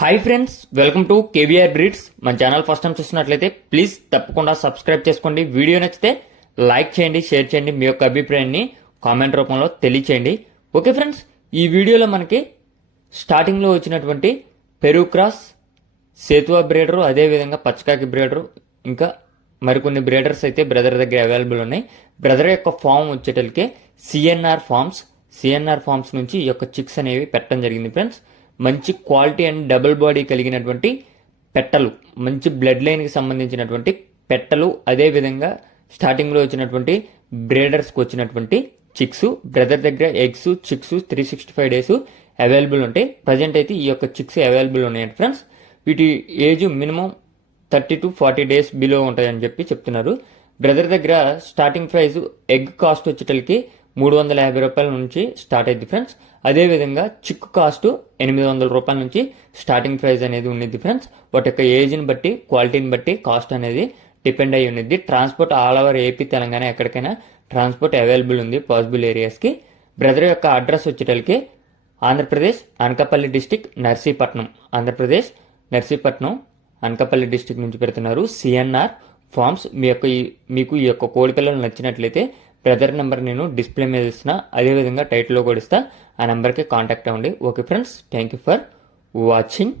Hi friends, welcome to KVR breeds. మన channel first time చూస్తున్నట్లయితే please తప్పకుండా సబ్స్క్రైబ్ చేసుకోండి. వీడియో నచ్చితే లైక్ చేయండి, షేర్ చేయండి, మీ యొక్క అభిప్రాయాన్ని కామెంట్ రూపంలో తెలియచేయండి. ఓకే ఫ్రెండ్స్, ఈ వీడియోలో మనకి స్టార్టింగ్లో వచ్చినటువంటి పెరు క్రాస్, సేతువా బ్రీడరు, అదేవిధంగా పచ్చకాకి బ్రీడరు, ఇంకా మరికొన్ని బ్రీడర్స్ అయితే బ్రదర్ దగ్గర అవైలబుల్ ఉన్నాయి. బ్రదర్ యొక్క ఫామ్ వచ్చేటలకే సిఎన్ఆర్ ఫార్మ్స్ నుంచి ఈ యొక్క చిక్స్ అనేవి పెట్టడం జరిగింది ఫ్రెండ్స్. మంచి క్వాలిటీ అండ్ డబుల్ బాడీ కలిగినటువంటి పెట్టలు, మంచి బ్లడ్ లైన్కి సంబంధించినటువంటి పెట్టలు, అదేవిధంగా స్టార్టింగ్లో వచ్చినటువంటి బ్రీడర్స్కి వచ్చినటువంటి చిక్స్. బ్రదర్ దగ్గర ఎగ్స్, చిక్స్ 365 days అవైలబుల్ ఉంటాయి. ప్రజెంట్ అయితే ఈ యొక్క చిక్స్ అవైలబుల్ ఉన్నాయి ఫ్రెండ్స్. వీటి age minimum 30 to 40 days below ఉంటాయని చెప్పి చెప్తున్నారు. బ్రదర్ దగ్గర స్టార్టింగ్ ప్రైస్ ఎగ్ కాస్ట్ వచ్చేటలకి 350 రూపాయల నుంచి స్టార్ట్ అయింది ఫ్రెండ్స్. అదేవిధంగా చిక్కు కాస్ట్ 800 రూపాయల నుంచి స్టార్టింగ్ ప్రైస్ అనేది ఉన్నది ఫ్రెండ్స్. వాటి యొక్క ఏజ్ని బట్టి, క్వాలిటీని బట్టి కాస్ట్ అనేది డిపెండ్ అయ్యి ఉన్నది. Transport all over AP, Telangana ఎక్కడికైనా ట్రాన్స్పోర్ట్ అవైలబుల్ ఉంది పాసిబుల్ ఏరియాస్కి. బ్రదర్ యొక్క address వచ్చేటలకి Andhra Pradesh Anakapalli district Narsipatnam, Anakapalli district నుంచి పెడుతున్నారు. CNR forms. మీకు ఈ యొక్క కోడి పిల్లలు నచ్చినట్లయితే బ్రదర్ నెంబర్ నేను డిస్ప్లే మీద ఇస్తున్నా, అదేవిధంగా టైటిల్లో కూడా ఇస్తా. ఆ నెంబర్కి కాంటాక్ట్ అవ్వండి. Okay friends, thank you for watching.